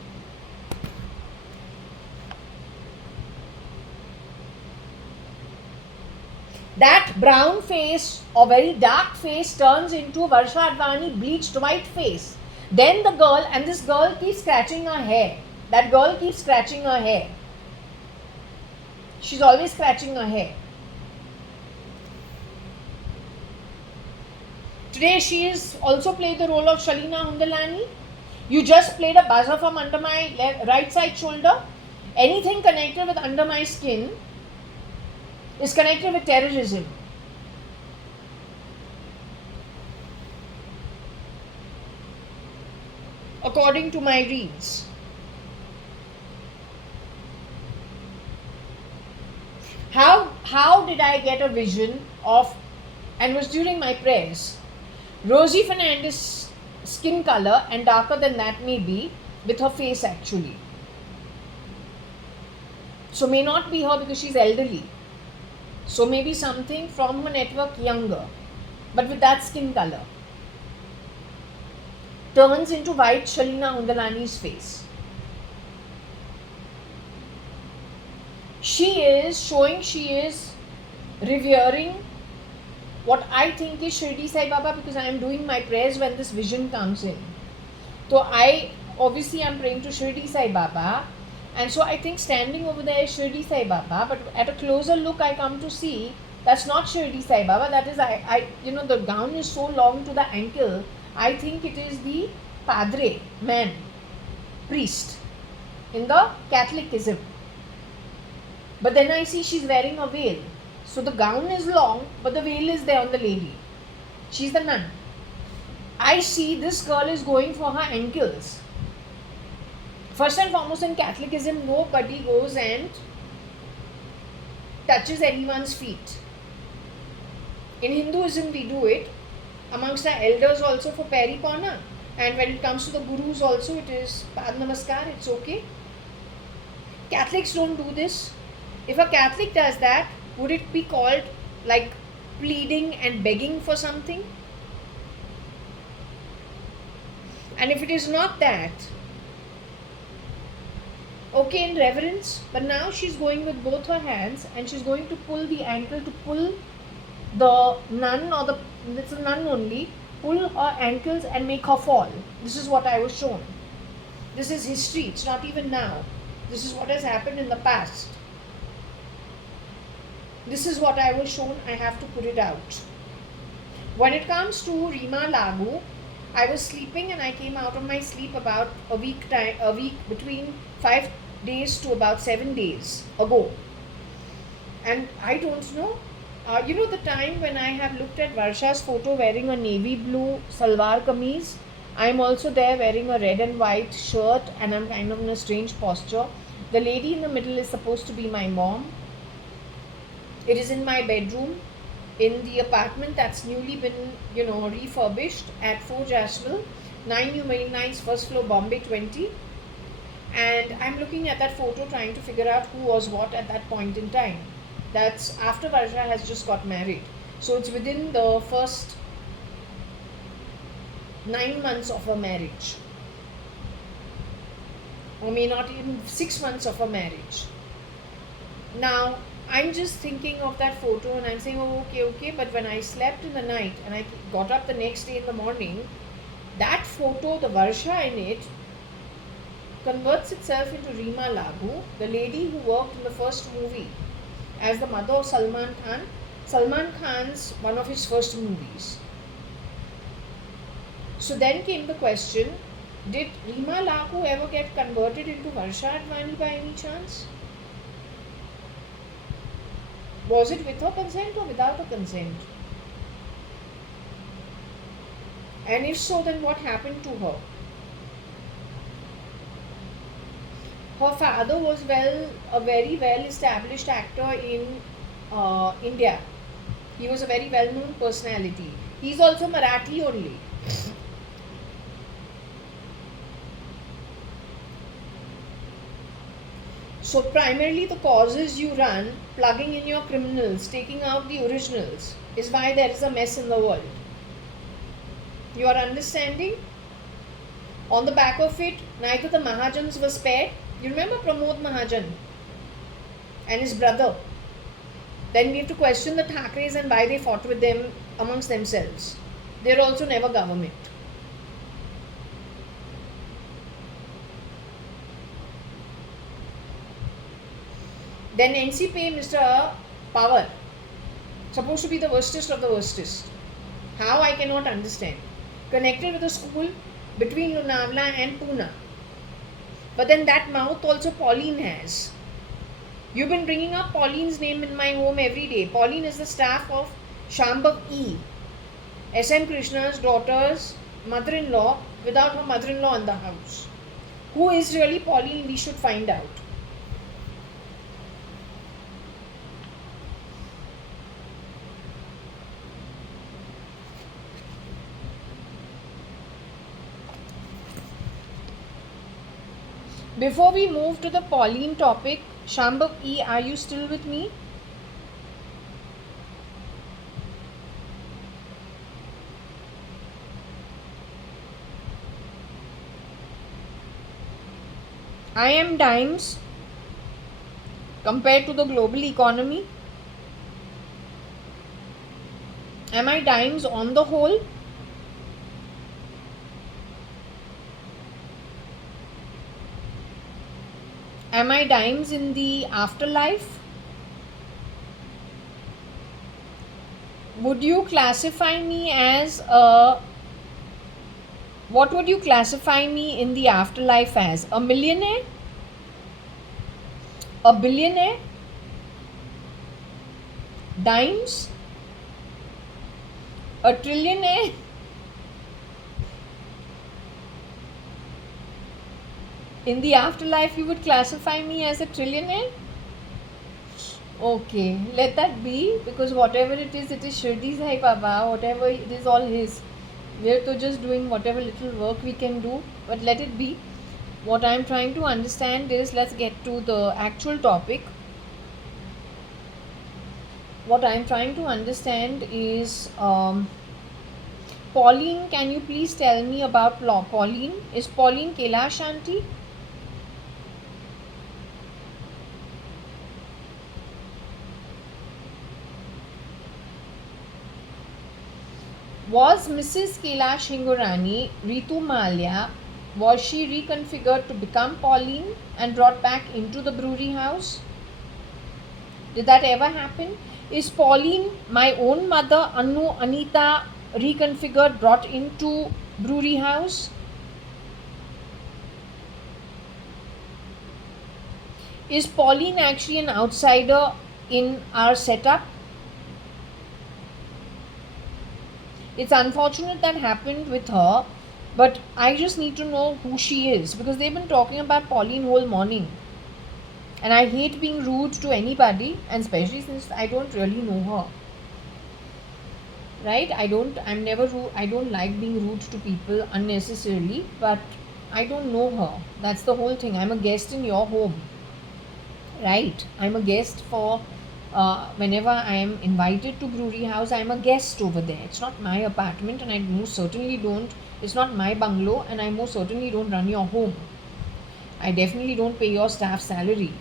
That brown face or very dark face turns into JAYA.ADVANI bleached white face. Then the girl, and this girl keeps scratching her hair. That girl keeps scratching her hair. She's always scratching her hair. Today she is also played the role of Shalina Hundalani. You just played a buzzer from under my right side shoulder. Anything connected with under my skin is connected with terrorism. According to my reads. How did I get a vision of, and was during my prayers, Rosie Fernandez skin color and darker than that maybe with her face actually. So may not be her because she's elderly. So maybe something from her network younger, but with that skin color. Turns into white Shalina Hundalani's face. She is showing she is revering what I think is Shirdi Sai Baba because I am doing my prayers when this vision comes in. So I obviously am praying to Shirdi Sai Baba. And so I think standing over there is Shirdi Sai Baba, but at a closer look I come to see that's not Shirdi Sai Baba. That is, the gown is so long to the ankle. I think it is the Padre, man, priest in the Catholicism. But then I see she's wearing a veil. So the gown is long, but the veil is there on the lady. She's the nun. I see this girl is going for her ankles. First and foremost, in Catholicism, nobody goes and touches anyone's feet. In Hinduism, we do it amongst the elders also for Paripana. And when it comes to the gurus also, it is Pad Namaskar, it's okay. Catholics don't do this. If a Catholic does that, would it be called like pleading and begging for something? And if it is not that, okay, in reverence, but now she's going with both her hands and she's going to pull the ankle, to pull the nun, or the, it's a nun only, pull her ankles and make her fall. This is what I was shown. This is history, it's not even now. This is what has happened in the past. This is what I was shown, I have to put it out. When it comes to Rima Lagu, I was sleeping and I came out of my sleep about a week between 5 days to about 7 days ago. And I don't know, you know the time when I have looked at Varsha's photo wearing a navy blue salwar kameez, I am also there wearing a red and white shirt and I'm kind of in a strange posture. The lady in the middle is supposed to be my mom. It is in my bedroom in the apartment that's newly been, refurbished at 4 Jaswell, 9 New Marine Lines, first floor, Bombay 20. And I'm looking at that photo trying to figure out who was what at that point in time. That's after Varsha has just got married. So it's within the first 9 months of her marriage. Or may not even 6 months of her marriage. Now, I'm just thinking of that photo and I'm saying, oh, okay, but when I slept in the night and I got up the next day in the morning, that photo, the Varsha in it, converts itself into Rima Lagu, the lady who worked in the first movie as the mother of Salman Khan. Salman Khan's one of his first movies. So then came the question, did Rima Lagu ever get converted into JAYA.ADVANI by any chance? Was it with her consent or without her consent? And if so, then what happened to her? Her father was a very well established actor in India. He was a very well known personality. He's also Marathi only. So primarily the causes you run, plugging in your criminals, taking out the originals, is why there is a mess in the world. You are understanding? On the back of it, neither the Mahajans were spared. You remember Pramod Mahajan and his brother? Then we have to question the Thakres and why they fought with them amongst themselves. They are also never government. Then NCP, Mr. Power, supposed to be the worstest of the worstest. How, I cannot understand. Connected with a school between Lonavala and Pune. But then that mouth also Pauline has. You've been bringing up Pauline's name in my home every day. Pauline is the staff of Shambhav E. S.M. Krishna's daughter's mother-in-law, without her mother-in-law in the house. Who is really Pauline? We should find out. Before we move to the Pauline topic, Shambhav E, are you still with me? I am dimes compared to the global economy. Am I dimes on the whole? Am I dimes in the afterlife? Would you classify me as what would you classify me in the afterlife as? A millionaire? A billionaire? Dimes? A trillionaire? In the afterlife, you would classify me as a trillionaire? Okay, let that be, because whatever it is Shirdi Sai Baba, whatever it is, all his. We are to just doing whatever little work we can do, but let it be. What I am trying to understand is, let's get to the actual topic. what I'm trying to understand is, Pauline, can you please tell me about Pauline? Is Pauline Kailash auntie? Was Mrs. Kailash Hingorani, Ritu Malia, was she reconfigured to become Pauline and brought back into the brewery house? Did that ever happen? Is Pauline, my own mother, Anu Anita, reconfigured, brought into brewery house? Is Pauline actually an outsider in our setup? It's unfortunate that happened with her, but I just need to know who she is, because they've been talking about Pauline whole morning. And I hate being rude to anybody, and especially since I don't really know her. Right? I'm never rude. I don't like being rude to people unnecessarily, but I don't know her. That's the whole thing. I'm a guest in your home. Right? I'm a guest for whenever I am invited to brewery house, I'm a guest over there. It's not my apartment, and I most certainly don't. It's not my bungalow, and I most certainly don't run your home. I definitely don't pay your staff salary.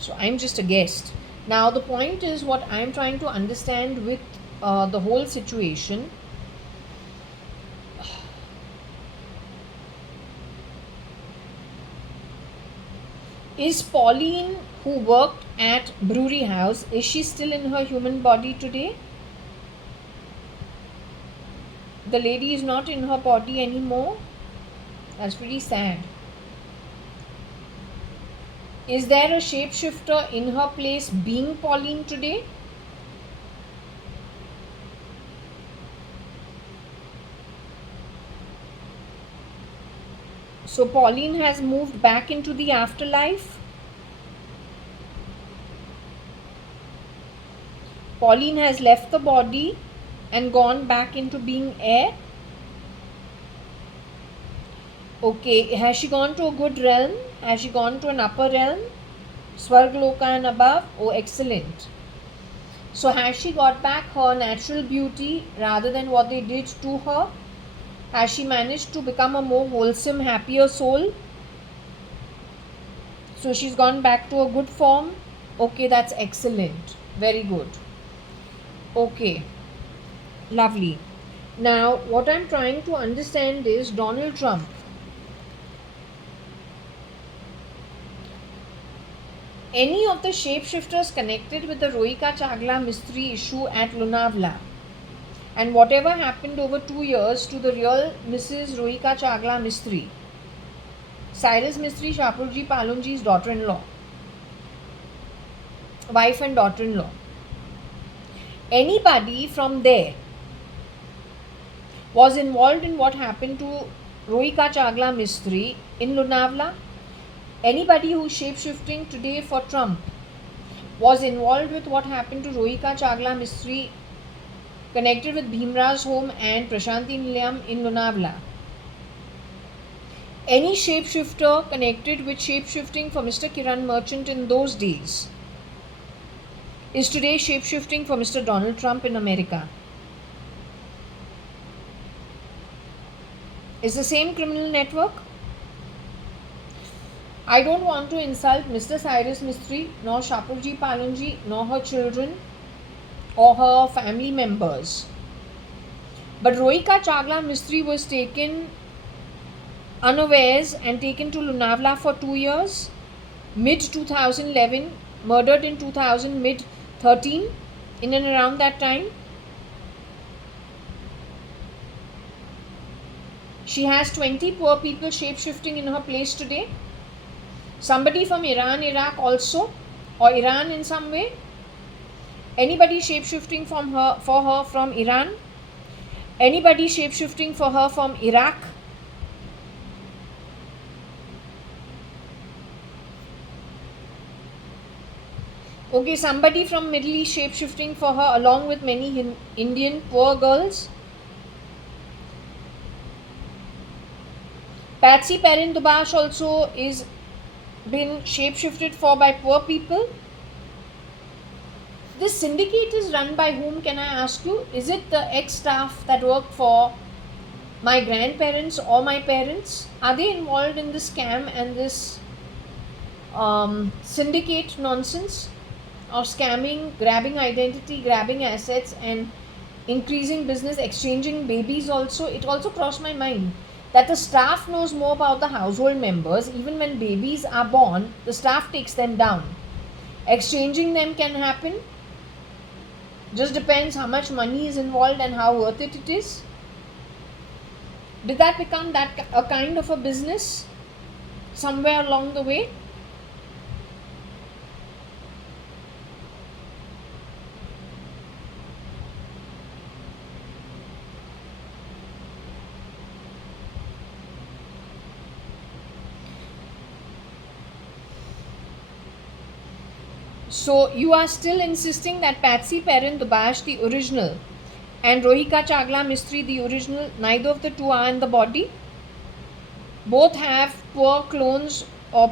So I'm just a guest. Now the point is, what I'm trying to understand with the whole situation. Is Pauline, who worked at brewery house, is she still in her human body today? The lady is not in her body anymore. That's pretty sad. Is there a shapeshifter in her place being Pauline today? So Pauline has moved back into the afterlife. Pauline has left the body and gone back into being air. Okay, has she gone to a good realm? Has she gone to an upper realm? Swargloka and above? Oh, excellent. So has she got back her natural beauty rather than what they did to her? Has she managed to become a more wholesome, happier soul? So she's gone back to a good form? Okay, that's excellent. Very good. Okay, lovely. Now, what I'm trying to understand is Donald Trump. Any of the shapeshifters connected with the Rohika Chagla mystery issue at Lonavala, and whatever happened over 2 years to the real Mrs. Rohika Chagla Mistry, Cyrus Mistry, Shapurji Palunji's daughter-in-law, wife and daughter-in-law. Anybody from there was involved in what happened to Rohika Chagla Mistry in Lonavala? Anybody who's shapeshifting today for Trump was involved with what happened to Rohika Chagla Mistry connected with Bhimraj's home and Prashanti Nilayam in Lonavala? Any shapeshifter connected with shapeshifting for Mr. Kiran Merchant in those days is today shapeshifting for Mr. Donald Trump in America. Is the same criminal network? I don't want to insult Mr. Cyrus Mistry, nor Shapurji Palunji, nor her children or her family members. But Rohika Chagla Mistry was taken unawares and taken to Lonavala for 2 years, mid 2011, murdered in 2000, mid 13, in and around that time. She has 20 poor people shapeshifting in her place today. Somebody from Iran, Iraq also, or Iran in some way. Anybody shapeshifting for her from Iran? Anybody shapeshifting for her from Iraq? Okay, somebody from Middle East shapeshifting for her along with many Indian poor girls. Patsy Perrin-Dubash also is been shapeshifted for by poor people. This syndicate is run by whom, can I ask you? Is it the ex-staff that work for my grandparents or my parents? Are they involved in this scam and this syndicate nonsense of scamming, grabbing identity, grabbing assets, and increasing business, exchanging babies also? It also crossed my mind that the staff knows more about the household members. Even when babies are born, the staff takes them down. Exchanging them can happen. Just depends how much money is involved and how worth it is. Did that become that a kind of a business somewhere along the way? So you are still insisting that Patsy Perrin Dubash, the original, and Rohika Chagla Mistry, the original, neither of the two are in the body? Both have poor clones or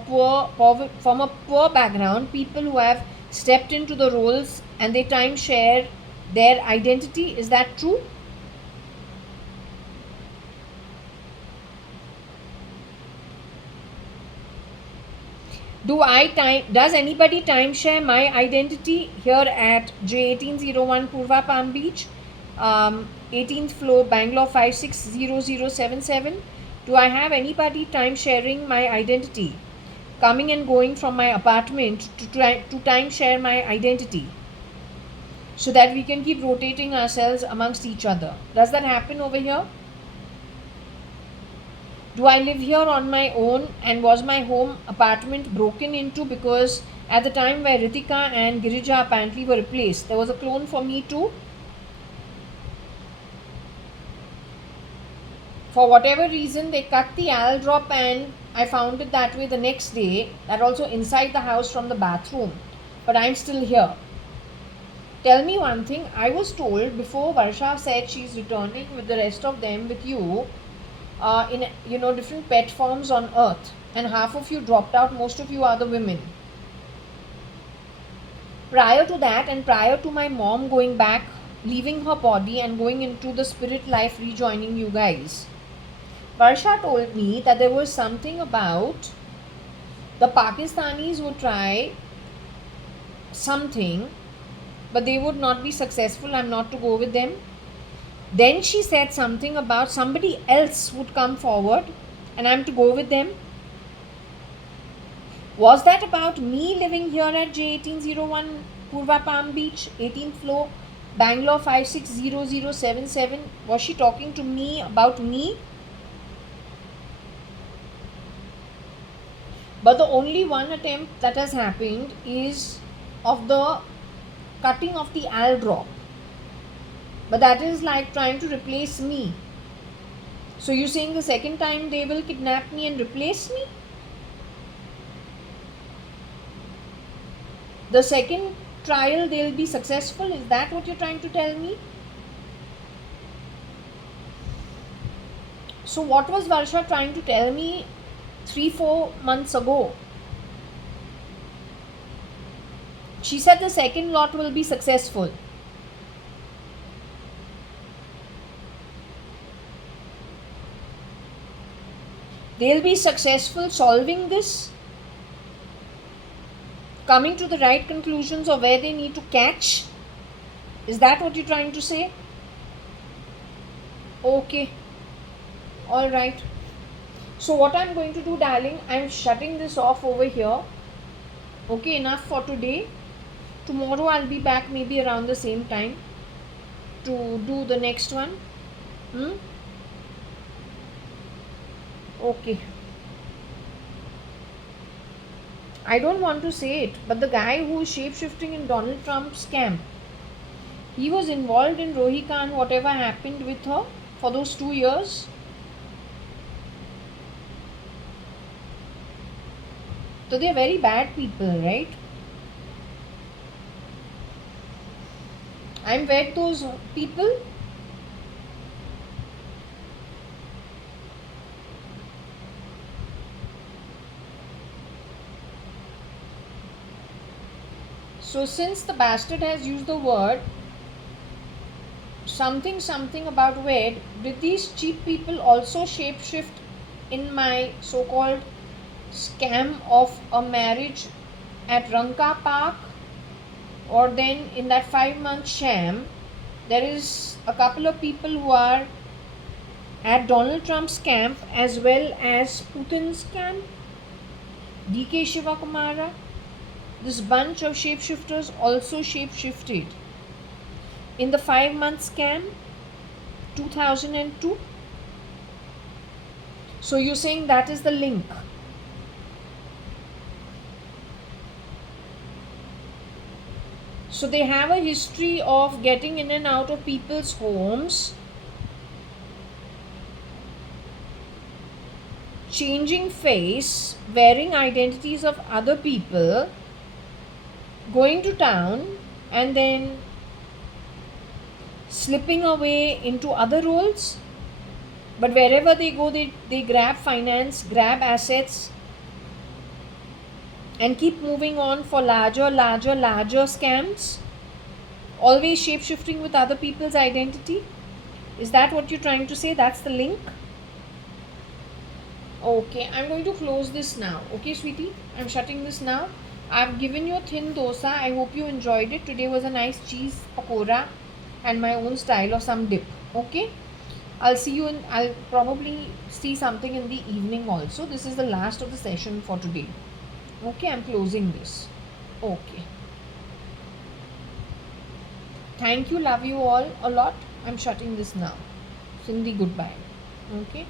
from a poor background, people who have stepped into the roles and they time share their identity. Is that true? Does anybody timeshare my identity here at J1801 Purva Palm Beach, 18th floor, Bangalore 560077? Do I have anybody time sharing my identity, coming and going from my apartment to time share my identity, so that we can keep rotating ourselves amongst each other? Does that happen over here? Do I live here on my own, and was my home apartment broken into because at the time where Ritika and Girija apparently were replaced, there was a clone for me too? For whatever reason, they cut the AL drop and I found it that way the next day, that also inside the house from the bathroom. But I'm still here. Tell me one thing, I was told before Varsha said she's returning with the rest of them with you, in different pet forms on earth, and half of you dropped out, most of you are the women. Prior to that, and prior to my mom going back, leaving her body and going into the spirit life, rejoining you guys, Varsha told me that there was something about the Pakistanis would try something but they would not be successful. I'm not to go with them. Then she said something about somebody else would come forward and I'm to go with them. Was that about me living here at J1801 Purva Palm Beach, 18th floor, Bangalore 560077? Was she talking to me about me? But the only one attempt that has happened is of the cutting of the AL drop. But that is like trying to replace me. So you're saying the second time they will kidnap me and replace me? The second trial they'll be successful? Is that what you're trying to tell me? So what was Varsha trying to tell me 3-4 months ago? She said the second lot will be successful. They'll be successful solving this, coming to the right conclusions of where they need to catch. Is that what you're trying to say? Okay. Alright. So what I'm going to do, darling, I'm shutting this off over here. Okay, enough for today. Tomorrow I'll be back maybe around the same time to do the next one. Okay. I don't want to say it, but the guy who is shape-shifting in Donald Trump's camp, he was involved in Rohika and whatever happened with her for those 2 years. So they are very bad people, right? I'm with those people. So since the bastard has used the word something something about wed, did these cheap people also shapeshift in my so-called scam of a marriage at Ranka Park? Or then in that 5-month sham, there is a couple of people who are at Donald Trump's camp as well as Putin's camp, DK Shivakumara. This bunch of shapeshifters also shapeshifted in the 5-month scam 2002. So you're saying that is the link. So they have a history of getting in and out of people's homes, changing face, wearing identities of other people, going to town, and then slipping away into other roles. But wherever they go, they grab finance, grab assets, and keep moving on for larger scams, always shape-shifting with other people's identity. Is that what you're trying to say? That's the link? Okay, I'm going to close this now. Okay, sweetie, I'm shutting this now. I've given you a thin dosa. I hope you enjoyed it. Today was a nice cheese pakora and my own style of some dip. Okay, I'll probably see something in the evening also. This is the last of the session for today. Okay, I'm closing this. Okay, thank you, love you all a lot. I'm shutting this now. Cindy, goodbye. Okay.